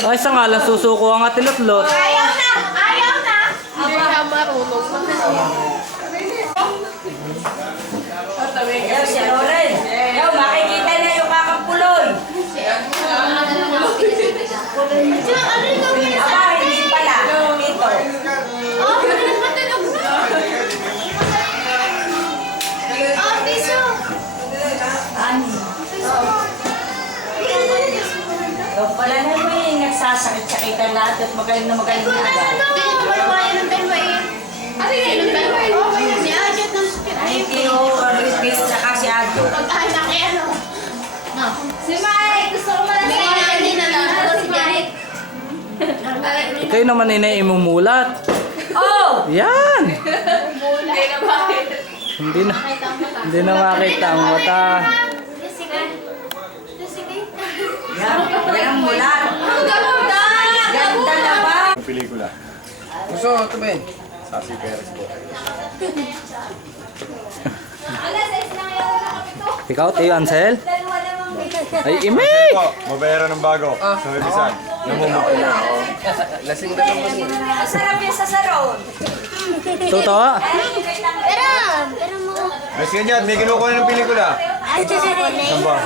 Ay, sa nga lang susuko ang atinutlot. Ayaw na! Ayaw na! Hindi ka marunong. Ayaw si Loren. Ayaw, makikita na yung kakampuloy. Aba, hindi pala. Ito. Ikaw pala naman yung nagsasakit-sakitan lahat at magaling na agad. Ay, Tio, Rodriguez, tsaka si Adjo. Si Mike! Gusto ko pala si Janet. Kayo naman imumulat. Oh! Yan! Hindi na bakit? Hindi na makita ang mata. Yan ang mulat. Ganda na ba? Ang pelikula. Gusto, ito ba yun? Sasi Perez po. Ikaw, Tio Ansel? Ay, ime! Po, mabayaran ng bago. Sa Ibisan. Namumuko. Lasing na naman yun. Masarap yung sa saron. Totoo? Mas ganyan, may kinukuha ng pelikula. Saan ba?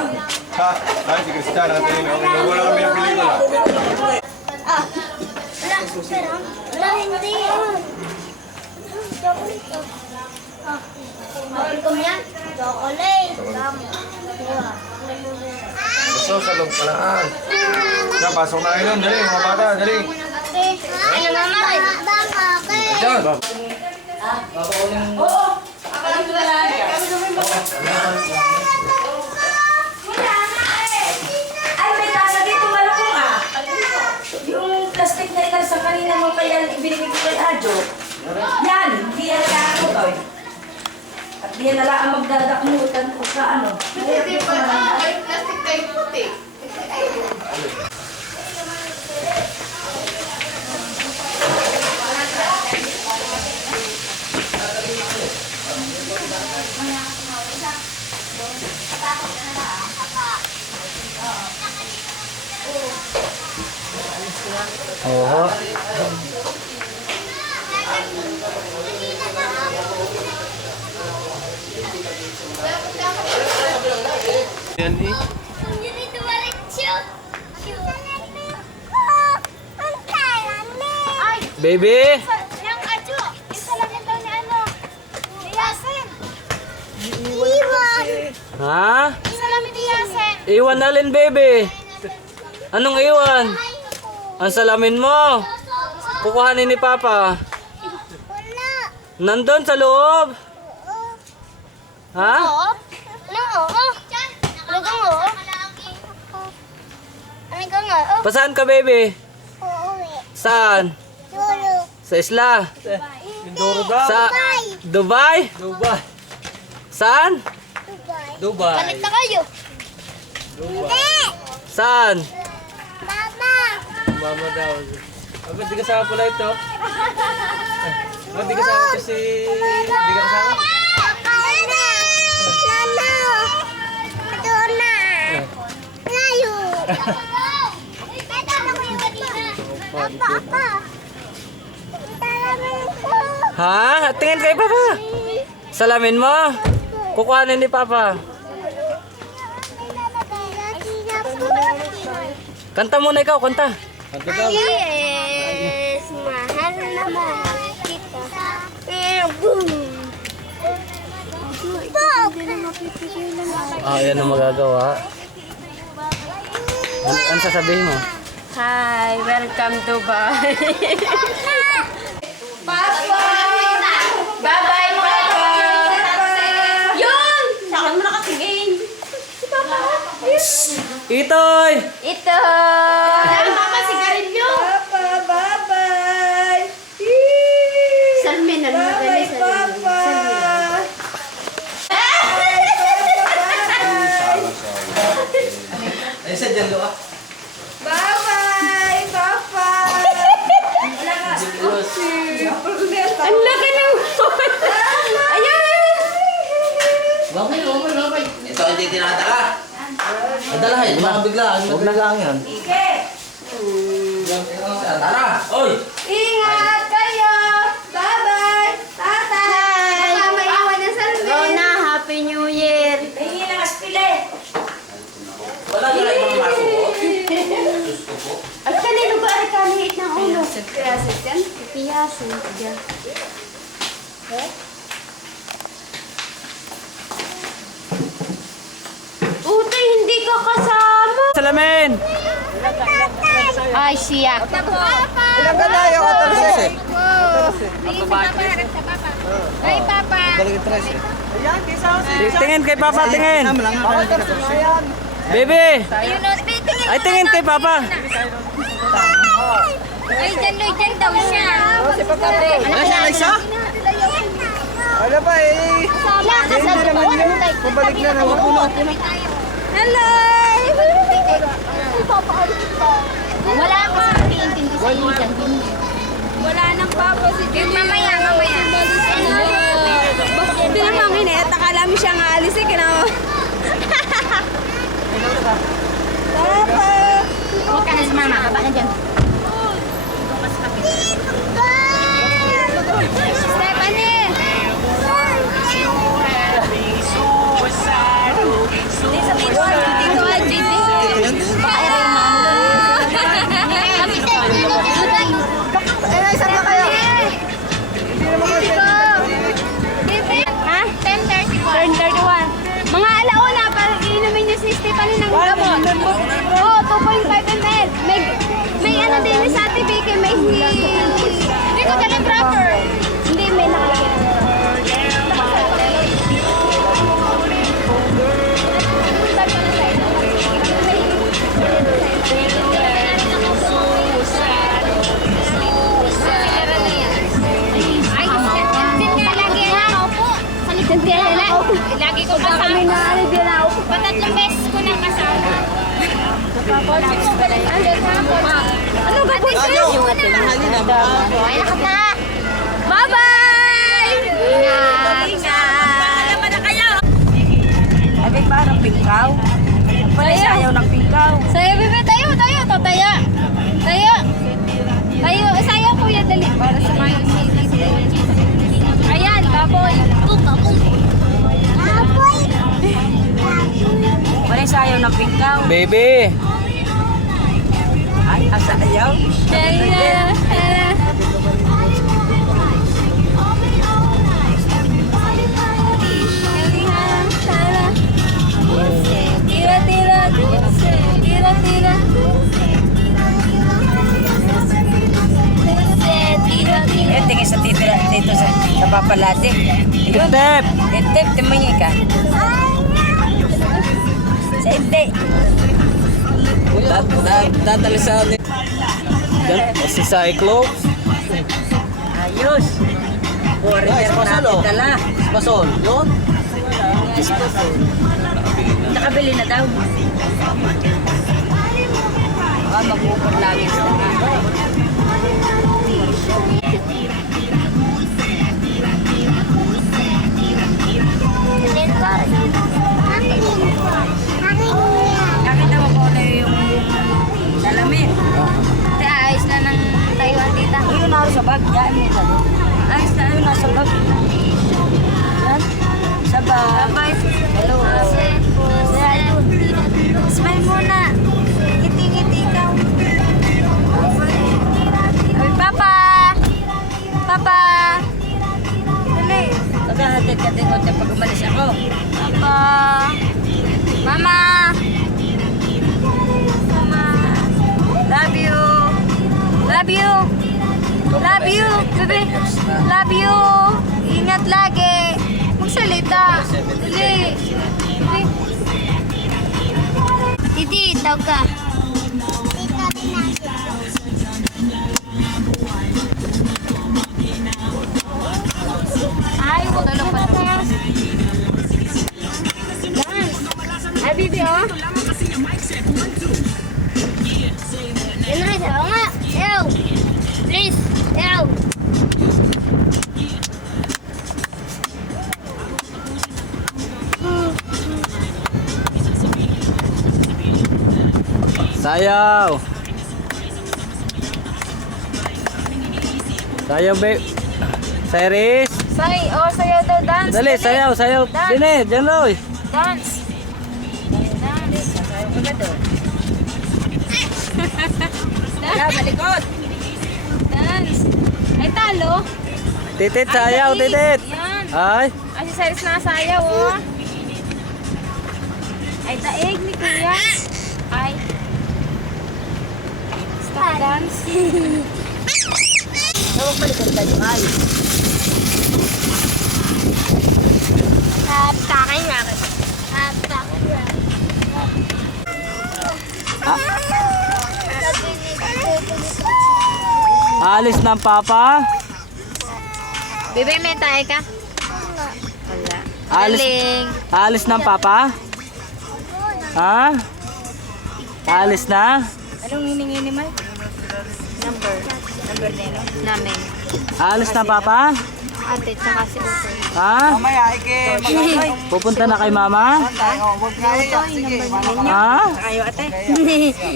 Ha? Ay, si Cristian. Natin, okay, kinukuha na kami ng pelikula. Gusto, sa loob palaan. Yan, pasok na kayo nun. Dali, mga bata, dali. Diyan! Oo. Akala ko lang. Ay, may tasa dito malakong ah. Yung plastic na ilan sa kanina mo kaya ibinigay ko kay Adjo. Yan, hindi yan nakakot ko. At di yan nalaan magdadakmutan o sa ano. Hindi pa. Ay, plastic tayo puti. Oo. Yan eh. Baby! Yang Ajo, isa lang ito ni ano? Ni Yasen. Ha? Isa lang ni Yasen. Iwan na rin, baby. Anong iwan? Ang salamin mo. Kukuhanin ni Papa. Nandun sa loob. Ha? Oo. Oo. Talagang oo. Talagang oo. Pasaan ka, baby? Saan? Sa isla? Sa Dubai? Dubai. Saan? Dubai. Balik na kayo. Hindi. Saan? Mama. Mama daw. Ba't di kasama pala ito? Ba't di kasama ito si... Di ka kasama? Ha? Tingin kay Papa. Salamin mo. Kukuhanin ni Papa. Kanta muna ikaw, kanta. Kanta daw. Yes, mahal na mahal kita. Boom! Ah, yan ang magagawa. Ano sasabihin mo? Hi, welcome to Dubai. Papa! Bye-bye, Papa! Yun! Saan mo nakatingin? Si Papa. Itoy! Ito! Mama, sigarilyo! Papa, bye-bye! Salmin, ano na Bye-bye, Papa! Ay, sa dyan doon. Bye-bye, Papa! Ang laki ng... Ayan! Wapay. Ito hindi tinataka. Adalahin, baka biglaan. Huwag na lang yan. Ike! Tara! Oy! Ingat kayo! Bye-bye! Tatay! Baka may iwan ng salmin. Rona, Happy New Year! Tingin ang aspile. Wala ka lang mga maso. At kanino ba ay kaniit ng ulo? Piyasit yan? Piyasit yan. Utoy, hindi ka kasama! Salamin! Ay, siya. Ilang ka na yung 14? Ay, Papa! Tingin kay Papa, tingin! Baby! Ayun o, tingin. Ay, tingin kay Papa! Ay, dyan daw siya. Nasa Alexa? Wala pa eh! Hindi naman yun. Pabalik na naman. Hello! Wala pa. Wala nang papa si Jim. Mamaya. Hindi naman hinayat. Akala mo siya nga alis eh. Kinawa. Papa! Huwag ka na si mama. Baba na dyan. Stephanie! Dito, JD. Saan na kayo? Ha? 10:31. Mga alauna, para iinumin niyo si Stephanie ng gamot. Oo, 2.5 ml. May ano din sa Ate Vicky, may hindi ko dala proper. Hindi, may nakalagay. Lagi ko kasama. Patatlong beses ko nang kasama. Ano ba po siya? Ay, lakas na. Bye-bye! Ingat! Naman na kayo! Lagay pa ng pingkaw. Wala sayaw ng pingkaw. Sayo, bebe. Tayo. Tataya. Tayo. Sayo, kuya. Dali. Para sa mga ayan, baboy. Wala sayaw ng pingkaw. Baby! Ay, asayaw. Eh, tingin sa dito sa papalate. Step! Entep, timanyi ka. Sa ente. Dadalisan ni... Yan, si Cyclops. Ayos. Foreigner natin dala. Pasol, yun? Nakabili na daw. Mag-upor namin sa mga. Nakita mo ko na yung salamin. Ayos na ng Taiwan, tita. Ayun na sa bag. Yan mo na doon. Ayos na, ayun na sa bag. Yan. Sa bag. Hello. Smile muna. Ngiti-ngiti ikaw. Ay, Papa! Papa! Dali. Pagkahatid ka din ko pag umalis ako. Papa! Mama! Mama! Love you! Love you! Love you! Bebe! Love you! Ingat lagi! Magsalita! Dali! Titi, tawag ka. Ay, tulog pa tayo. Ay, bibi, oh. Please, ako nga. Ew. Please, ew. Sayaw! Sayaw, babe. Cyrus. Sayaw daw, dance. Dali, sayaw, sayaw. Dine, dyan, Roy. Dance. Dance. Sayaw ko na doon. Kaya, malikot. Dance. Ay, talo. Titit, sayaw, titit. Yan. Ay. Ay, si Cyrus nasayaw, oh. Ay, daig ni Kuya. Ay. Stop dance. Huwag malikot tayo. Ay. Takay nga. Takay nga. Alis ng papa. Bebe, may tayo ka? Wala. Alis, Galing. alis ng papa. Ha? Alis na? Anong hiningi ni Mike? Number. Number din, no? Namin. Alis na papa? Ate, tsaka si Utoy. Ha? Pupunta na kay mama? Ha? Ayaw, ate.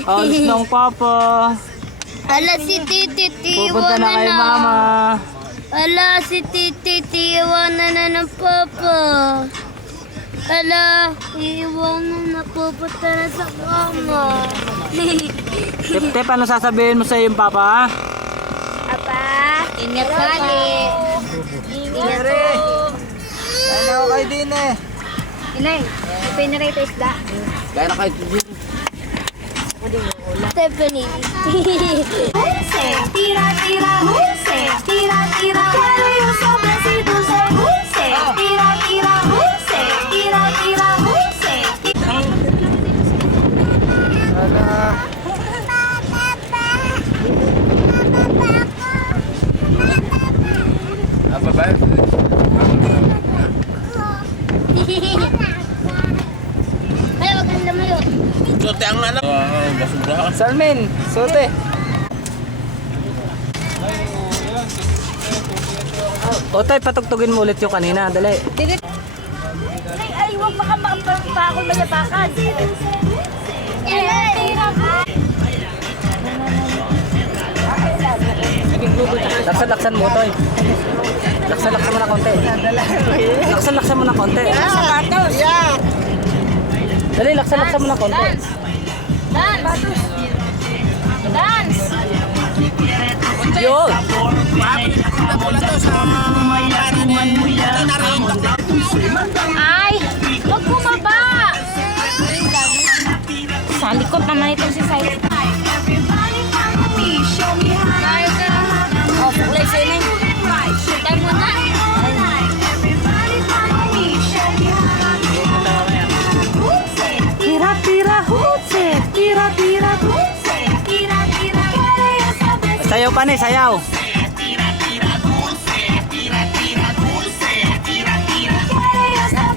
Alis ng papa. Ala, si Titi, Pupunta na kay mama. Ala, si Titi, iwanan na ng papa. Ala, iwanan na, pupunta na sa mama. Tip-tip, ano sasabihin mo sa iyong papa? Papa, ingat lagi. Ingat po. Ano kayo din eh? Inay, open na rin ito isda. Kaya na kayo. Stephanie. Dulce, tira, tira, dulce, tira, tira, cariñoso, besito, dulce, tira, tira, dulce, tira, tira, dulce. Apa ba? Ay, wag kang lumayo. Salmin, sote. Otoy, patugtugin mo ulit yung kanina. Dali. Ay, huwag makapakul mayapakan. Laksan-laksan mo, Otoy. Laksan-laksan mo na konti. Laksan-laksan mo na konti. Sapatos. Dali, laksan-laksan mo na konti. Dance. Dance. Yun. Ay, wag bumaba. Sa likod naman itong si Cyrus. Oh, kulay sa inay. Tayo muna. Tira, tira, dulce, tira, tira, dulce, tira, tira, cariñoso, besito. Sayaw pa ni, sayaw.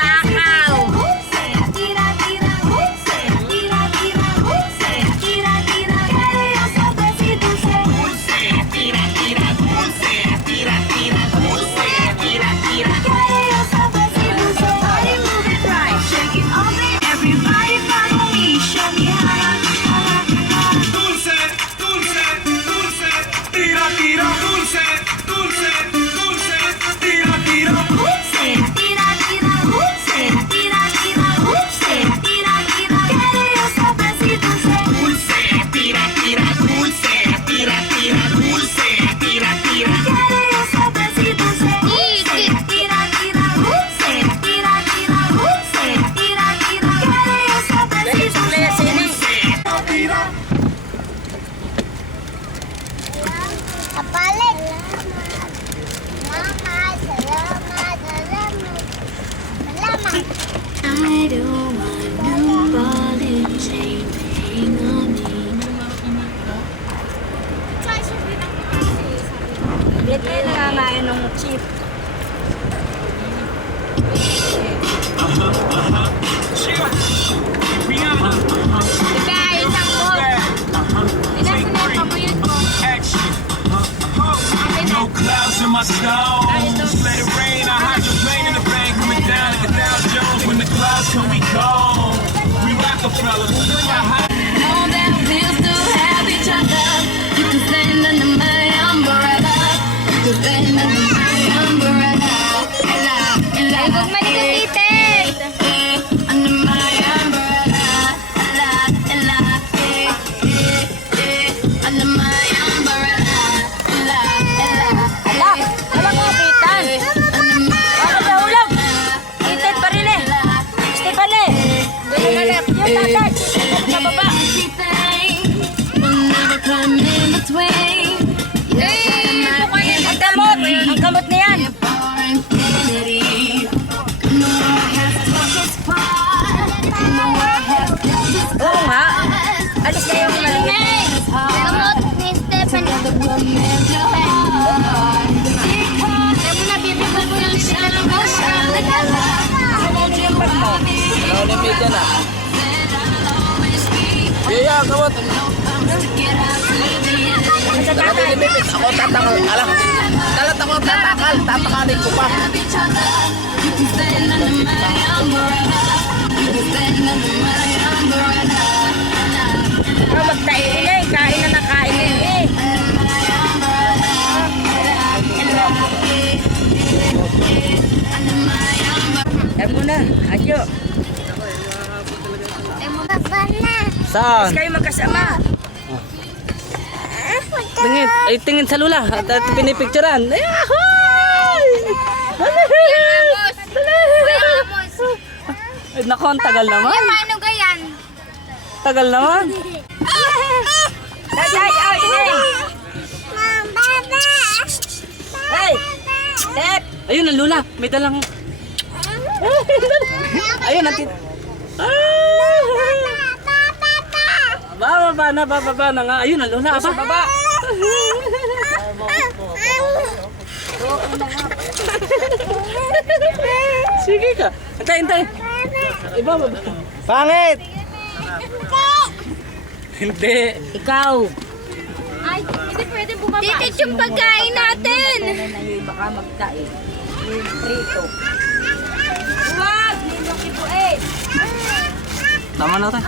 Takaw. Dulce, tira, tira, dulce, tira, tira, dulce, tira, tira, cariñoso, besito, dulce, tira, tira, dulce, tira, tira, dulce, tira, tira, cariñoso, besito, everybody move it right, shake it all day, everybody follow me, show me how. Dulce, dulce, dulce, tira, tira, dulce, dulce, dulce, tira, tira. Dulce, tira, tira, dulce, tira, tira, dulce, tira, tira, cariñoso, besito, Dulce, tira, tira, dulce, tira, tira, dulce, tira, tira. cariñoso, besito, tira, tira, dulce, tira, tira, dulce, tira, tira, cariñoso, besito, Kapalit. Mama, salamat, salamat. I don't want nobody changing on me. Bit kayo nakakain ng chip. Bebe, ayos ang board. Inasin na yung pabuyod ko. Action. No clouds in my stones. Let it rain. I hydroplane in the bank. Coming down like a Dow Jones. When the clouds come, we gone. We Rockefeller. Know that we'll still have each other. You can stand under my umbrella. Hanap yung tatay. Sa baba. Ang kamot. Ang kamot na yan. Oo nga. Alis na yung maliit. Gamot ni Stephanie. Kaya mo na bibigyan mo lang sila ng motion. Naunimid yan ah. Iya, kamot. Dati limipit ako tatakal. Alam. Dalat ako tatakal. Tatakanin ko pa. Magkain eh. Kain na nakain eh. Yan muna. Adyo. Baba na. Saan? Kayo magkasama. Tingin. Ay, tingin sa lula. At pinipicturean. Ay, ahoy! Ramos. Kuya Ramos. Ay, naku, ang tagal naman. Yung mano gayan. Tagal naman. Ay, inay. Hey! Step! Ayun ang lula. May dalang... Ayun, natin. Bababa na nga. Ayun ang lula. Aba. Baba! Sige ka. Hintay. Ibaba. Pangit! Hindi. Ikaw! Ay, hindi pwede bumaba. Titit yung pagkain natin. Yung baka magkain. Yung prito. Huwag! Nilong ito eh! Tama na tayo.